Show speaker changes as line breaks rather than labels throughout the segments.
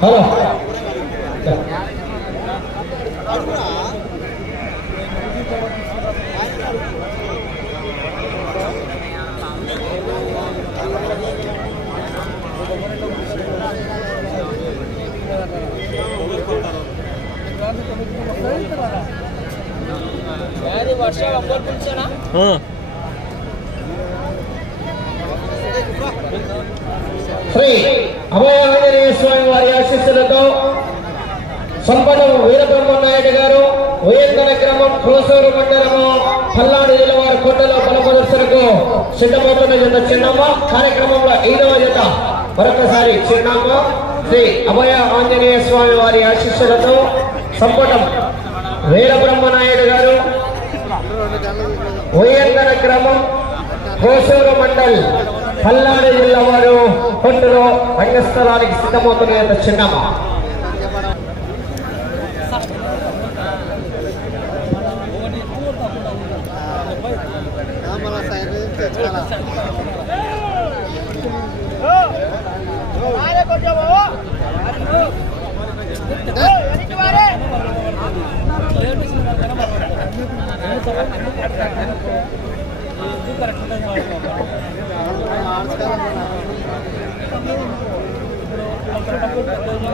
Hello Sri Abhaya Anjaneya Swamy వారి ఆశీస్సులతో సంపదం వీరబ్రహ్మ నాయుడు గారు ఉయంకర గ్రామం కోసూరు మండలము పల్నాడు జిల్లా వారి కొండలో బల ప్రదర్శనకు సిద్ధమవుతున్న జత చిన్నమ్మ. కార్యక్రమంలో ఐదవ జత మరొకసారి చిన్నమ్మ. శ్రీ అభయ ఆంజనేయ స్వామి వారి ఆశీస్సులతో సంపటం వీరబ్రహ్మ నాయుడు గారు ఉయంకర గ్రామం కోసూరు మండల్ పల్నాడు జిల్లా వారు కొండలో రంగస్థలానికి సిద్ధమవుతున్న జత చిన్నమ్మ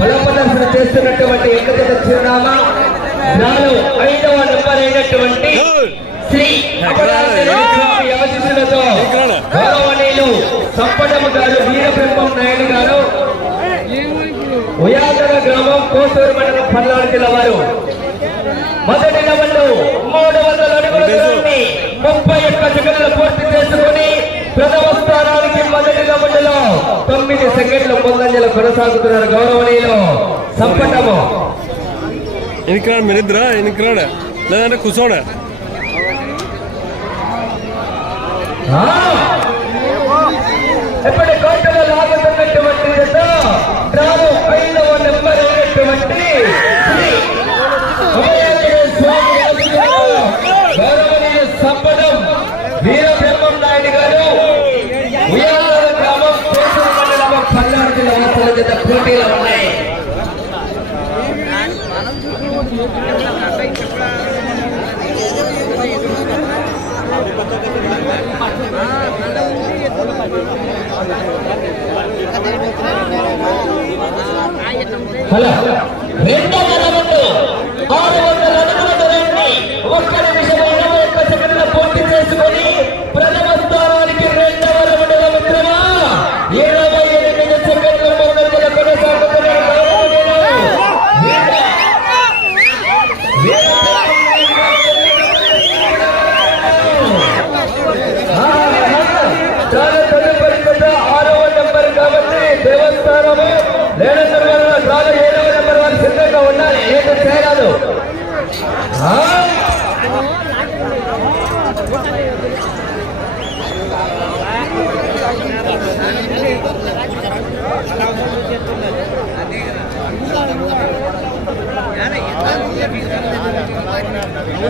బలప్రదర్శన చేస్తున్నటువంటి ఎక్కజత చిరునామా నాలుగు ఐదవ నెంబర్ అయినటువంటి శ్రీ అవశిష్యులతో గౌరవనీయులు సంపదము గారు వీరబ్రహ్మం నాయుడు గారు ఉయాదర గ్రామం కోసూరు మండలం పల్నాడు జిల్లా వారు. మొదటి లెవెల్లో మూడు వందల అడుగుల దూరాన్ని ముప్పై ఒక్క సెకండ్లు పూర్తి చేసుకుని ప్రథమ స్థానానికి మొదటి లెవెల్లో తొమ్మిది సెకండ్ల ముందంజలు కొనసాగుతున్నారు గౌరవనీయులు సంపటము
వెనక్రాడు మీరిద్దరా వెనక్రాడా లేదంటే కూర్చోడా
ఆ! ఎప్పటి కోటలో లాగుతున్నటువంటి జత ఐదవ నెంబర్ అయినటువంటి గౌరవనీయ సంపదం. వీరబ్రహ్మం నాయుడు గారు ఉయ్యాల గ్రామం మండలం పల్నాడు జిల్లా పోటీలో ఉన్నాయి. హలో రెండవ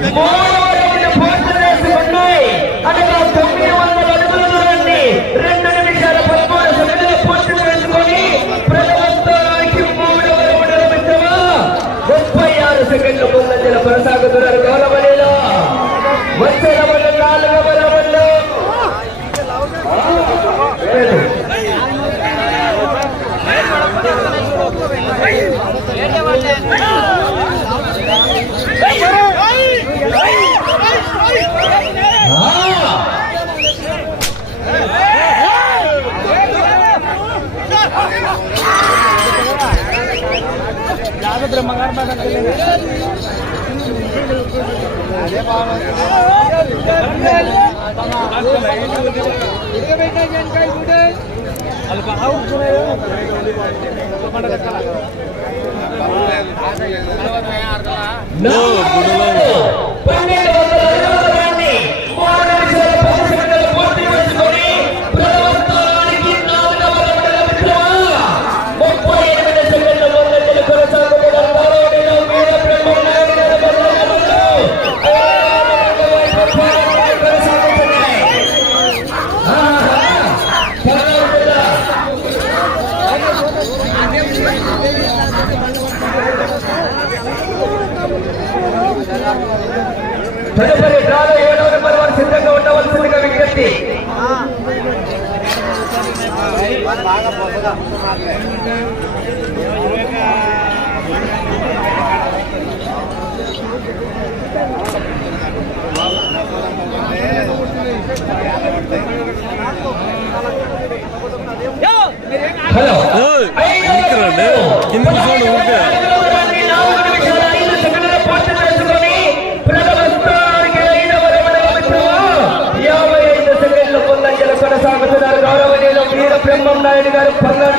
more పన్నెండు హలో. కొనసాగుతున్నారు గౌరవనీయులు వీర బ్రహ్మం నాయుడు గారు పల్నాడు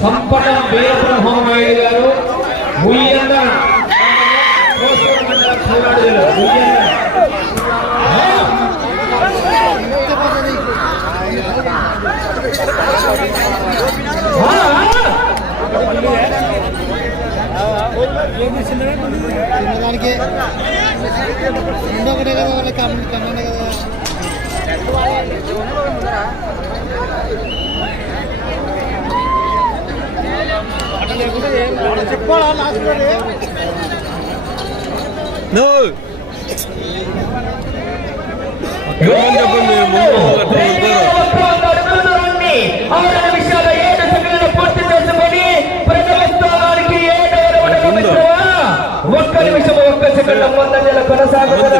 సంపటం వీరబ్రహ్మమయ్య గారు ముయ్యండ
దానికి రెండో ఒకటే కదా వాళ్ళకి కమాండ్ కదా
ఒక్క నిమిషం ఒక్క సెకండ్ పంతొమ్మిది కొనసాగుతున్న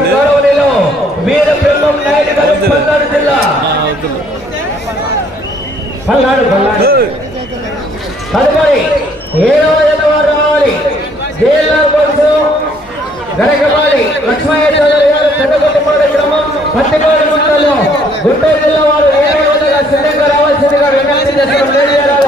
పల్నాడు పల్నాడు పల్నాడు ఏడవ వారు రావాలి. జేఎల్ఆర్ పోలీసు గరకపాలి లక్ష్మయ్య చౌదరి గారు పెద్దగొట్టపాడు గ్రామం పత్తిపాడు మండలంలో గుంటూరు జిల్లా వారు ఏడవ సిద్ధంగా రావాల్సిందిగా విజ్ఞప్తి చేస్తున్న మేడియారావు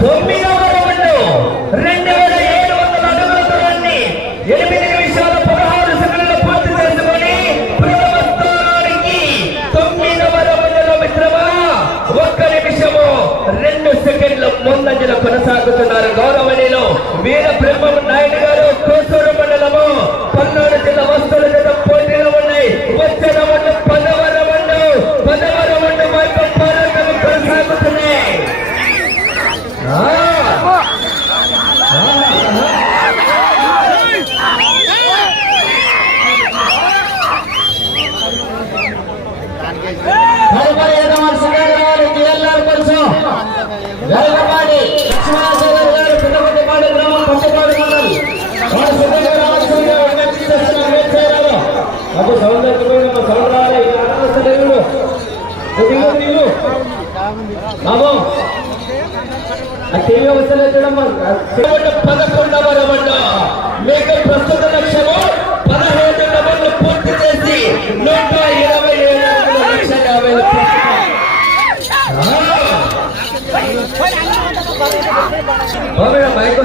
తొమ్మిదవ రెండు ఎనిమిది నిమిషము రెండు కొనసాగుతున్నారు గౌరవనీయులు వీర బ్రహ్మ నాయుడు గారు పదకొండవ రౌండ్. మీకు ప్రస్తుత లక్ష్యము రౌండ్లు పూర్తి చేసి నూట ఇరవై ఏడు లక్ష యాభై మైక్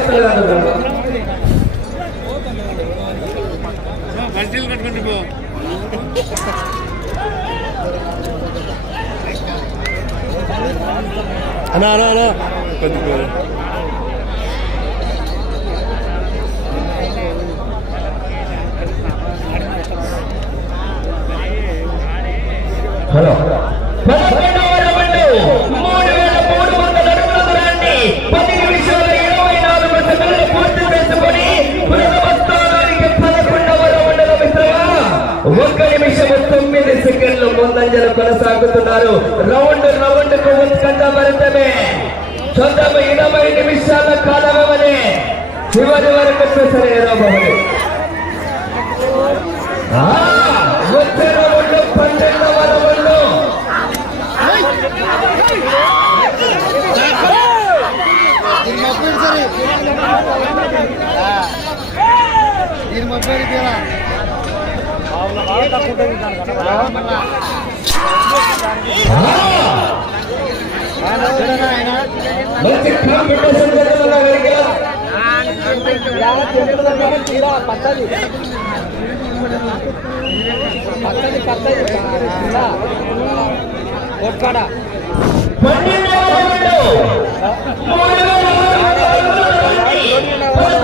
కొద్దిగా
హలో. పదకొండవ రౌండ్ మూడు వేల మూడు వందల అడుగుల దూరాన్ని పది నిమిషాల ఇరవై నాలుగు సెకండ్లు పూర్తి చేసుకొని ప్రథమ స్థానానికి పదకొండవ రౌండ్ల మిత్రమా ఒక్క నిమిషము తొమ్మిది సెకండ్లు ముందంజలు కొనసాగుతున్నారు. రౌండ్ రౌండ్కు ఉత్కంఠ భరితమే. చూద్దాము ఇరవై నిమిషాల కాలమే చివరి వరకు చూసరే ఆ, వచ్చే రౌండ్ పన్నెండవ రౌండ్
దీని మొబైల్ సరే దీని మొబైల్ తీరా
మంచి కాంపిటీషన్ జరుగుతున్న వేదిక పన్నెండవ రౌండ్ మూడు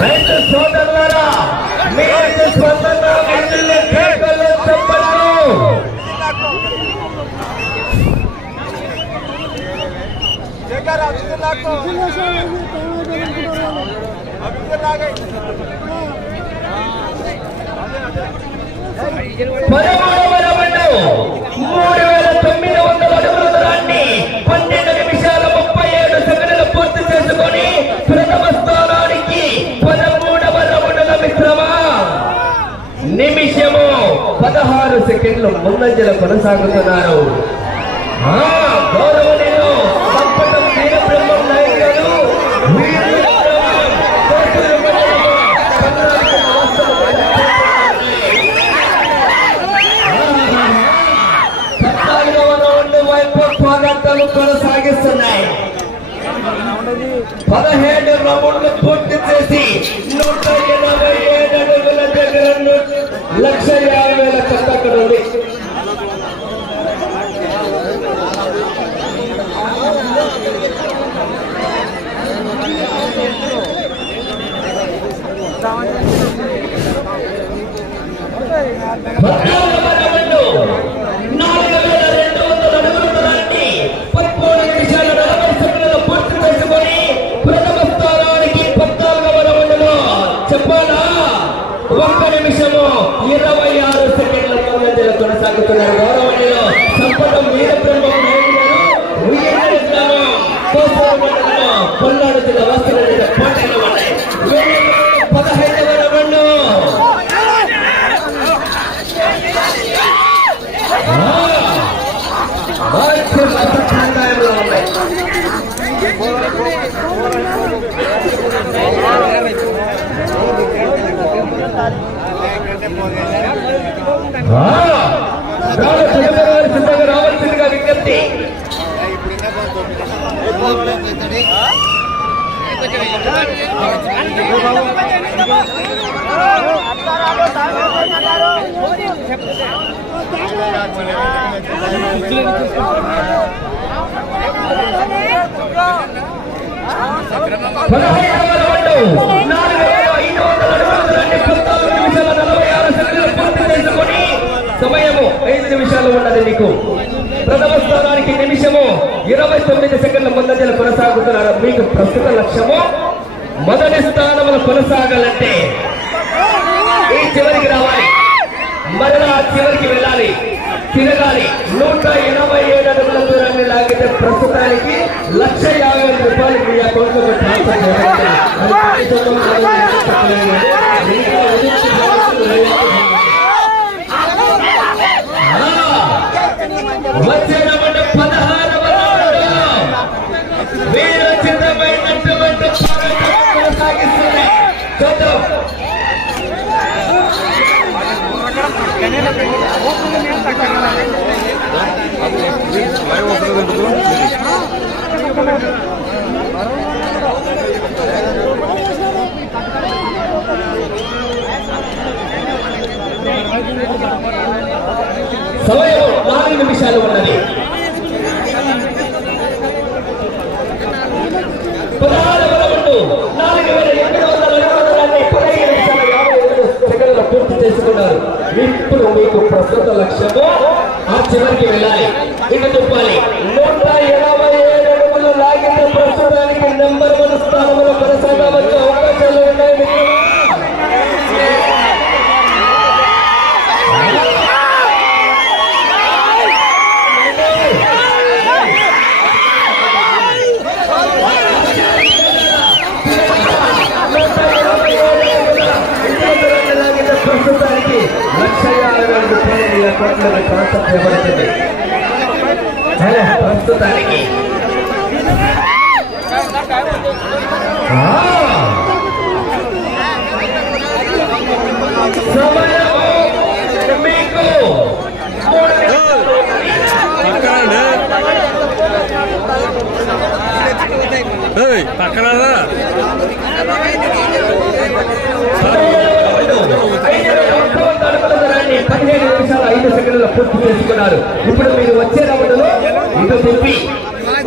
రైతు సోదరులారా మీరు స్పందన వీధుల్లో కేకలు చప్పట్లు పదమూడవ రౌండ్ మూడు వేల తొమ్మిది పదహారు సెకండ్లు ముందంజల కొనసాగుతున్నారు ఆ, గౌరవనీయులు సంపటం వీరబ్రహ్మం నాయుడు గారు వీరబ్రహ్మం కోటూరు మండలము కర్ణాటక రాష్ట్రం పద్నాలుగవ రౌండ్ వైపు పోరాటాలు కొనసాగిస్తున్నాయి పదిహేడు రౌండ్లు పూర్తి చేసి నూట ఎనభై ఏడు అడుగుల దగ్గర ను- లక్ష యాభై వేల కట్ట అక్కడ ఉంది పద్నాలుగవ రౌండ్ నాలుగు వేల రెండు వందల అడుగుల దూరాన్ని పదమూడు నిమిషాల నలభై సెకండ్లు పూర్తి చేసుకొని ప్రథమ స్థానానికి పద్నాలుగవ రౌండ్లో చెప్పాలా ఒక్క నిమిషము ఇరవై ఆరు సెకండ్ల ముందంజల కొనసాగుతున్నారు గౌరవనీయులు సంపదం వీరబ్రహ్మం నాయుడు గారు ఉయ్యాల గ్రామం కోసూరు మండలం పల్నాడు జిల్లా వస్తువుల పోటీలు ఉన్నాయి. వేరే పదహైదవ రౌండ్. మంచి రసఖండాయంలో ఉన్నాయి ఆ, రావు చంద్రబాబు సిద్ధంగా రావాల్సిందిగా విజ్ఞప్తి పదహైదవ రౌండ్ నాలుగు వేల ఐదు వందల అడుగుల దూరాన్ని పంతొమ్మిది నిమిషాల నలభై ఆరు సెకండ్లు పూర్తి చేసుకొని సమయము ఐదు నిమిషాలు ఉన్నది మీకు. ప్రథమ స్థానానికి నిమిషము. ఇరవై తొమ్మిది సెకండ్ల ముందంజలు కొనసాగుతున్నారు. మీకు ప్రస్తుత లక్ష్యము మొదటి స్థానంలో కొనసాగాలంటే ఈ చివరికి రావాలి. మరలా చివరికి వెళ్ళాలి. తిరగాలి. నూట ఎనభై ఏడు అడుగుల దూరాన్ని లాగితే ప్రస్తుతానికి లక్ష యాభై రూపాయలు మీ అకౌంట్లో ట్రాన్స్ఫర్ చేయాలి అది కనీసం నాలుగు వేలు చెప్పలేదు. ఇంకా ఉదించి పోవాల్సిన ఆ! వచ్చినటువంటి పదహారవ రౌండ్. వీరోచితమైనటువంటి పోరాటం కొనసాగిస్తుంది చూద్దాం సమయం నాలుగు నిమిషాలు ఉన్నది పదహారవ రౌండ్ నాలుగు వేల ఎనిమిది వందల అడుగులని పదహైదు నిమిషాల యాభై ఏడు సెకండ్లలో పూర్తి చేసుకున్నారు ఇప్పుడు మీకు ప్రస్తుత లక్ష్యము ఆ చివరికి వెళ్ళాలి. ఇటు తిప్పాలి నూట ఎనభై ఏడు అడుగులు లాగితే ప్రస్తుతానికి నెంబర్ వన్ స్థానంలో కొనసాగవచ్చు. అవకాశాలు ఉన్నాయి. రూపాయలు మీ అకౌంట్లో ట్రాన్స్ఫర్ చేయబడుతుంది హలో, ప్రస్తుతానికి ఆ! సమయము మీకు మూడు నిమిషాలు ఉన్నది.
పక్కన
పదిహేను నిమిషాలు ఐదు సెకండ్ల పూర్తి చేసుకున్నారు ఇప్పుడు మీరు వచ్చే రౌండ్లో ఇటు తిప్పి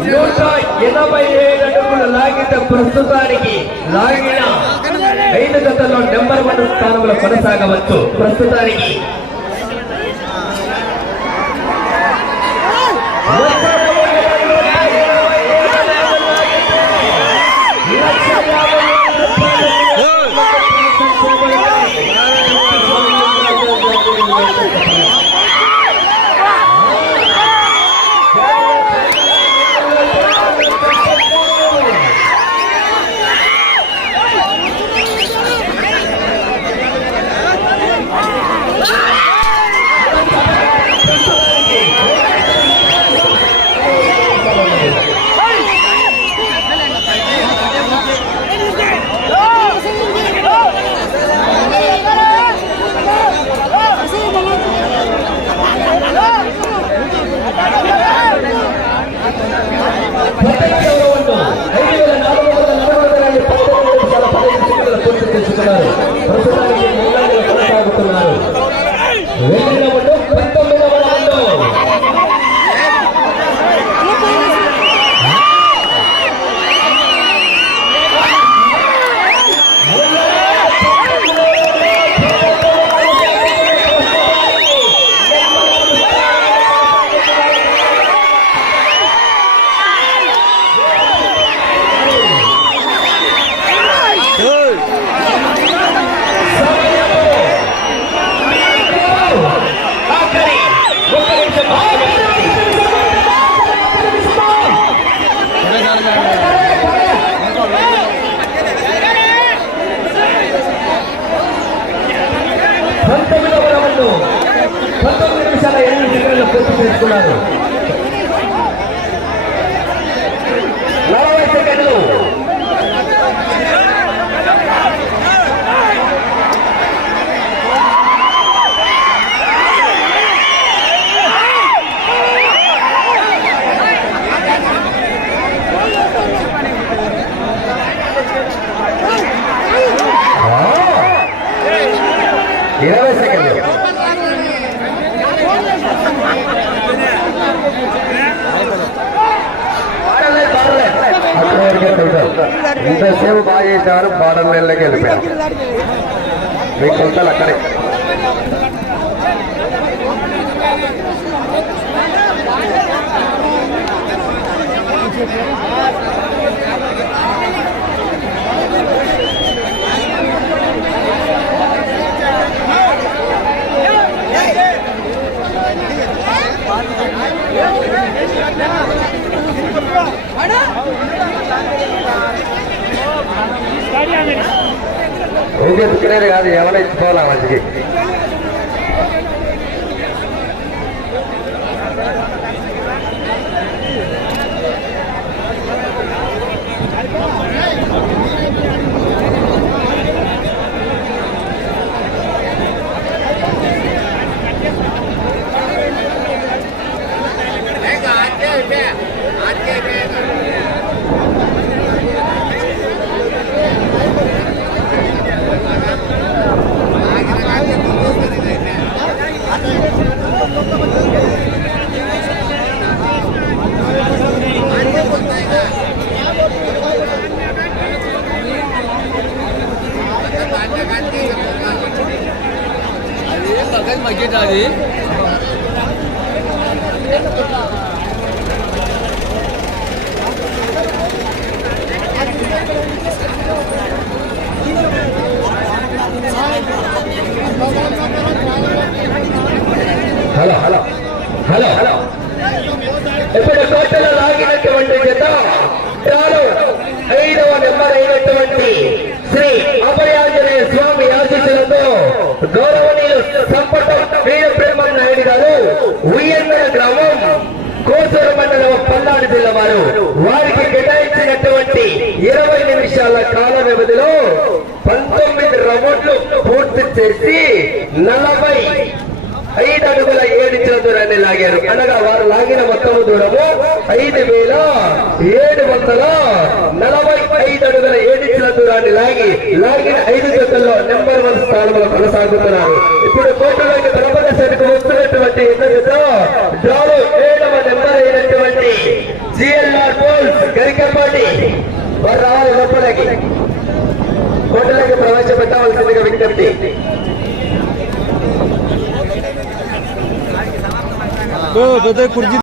నూట ఎనభై ఏడు అడుగులు లాగిన ప్రస్తుతానికి లాగిన ఐదు గతంలో నెంబర్ వన్ స్థానంలో కొనసాగవచ్చు. ప్రస్తుతానికి వచ్చే రౌండ్లో ఇరవై సెకండ్లు. ఇంతసేపు బాగా చేశారు? బార్డర్ లైన్లోకి వెళ్ళిపోయారు. మీ కొలతలు అక్కడే. Thank you. உங்களுக்கு கிடையாது எவனை போகலாம் வச்சுக்கு ఇచ్చుకోవాలా మంచికి హలో హలో హలో హలో. ఇప్పుడు కోటలో లాగినటువంటి జత తాను ఐదవ నెంబర్ అయినటువంటి శ్రీ అభయాంజనేయ స్వామి ఆశీస్సులతో గౌరవనీయులు సంపటం వీర ప్రేమ నాయుడు గారు ఉయ్యంగల గ్రామం కోసూరు మండలం పల్నాడు జిల్లా వారు. వారికి కేటాయించినటువంటి ఇరవై నిమిషాల కాల వ్యవధిలో పంతొమ్మిది రౌండ్లు పూర్తి చేసి నలభై ఐదు అడుగుల ఏడించిన దూరాన్ని లాగారు. అనగా వారు లాగిన మొత్తము దూరము ఐదు వేల ఏడు వందల నలభై ఐదు అడుగుల ఏడించిన దూరాన్ని లాగి లాగిన ఐదు జతల్లో నెంబర్ వన్ స్థానంలో కొనసాగుతున్నారు. ఇప్పుడు కోటలోకి ద్రౌపద సెట్కు వస్తున్నటువంటి ఎన్నో డ్రాలో ఏడవ నెంబర్ అయినటువంటి జిఎల్ఆర్ పోల్స్ గరికపాటి వారు రావాలి లోపలికి. కోటలోకి ప్రవేశపెట్టవలసిందిగా విజ్ఞప్తి.
Böyle, böyle kurdi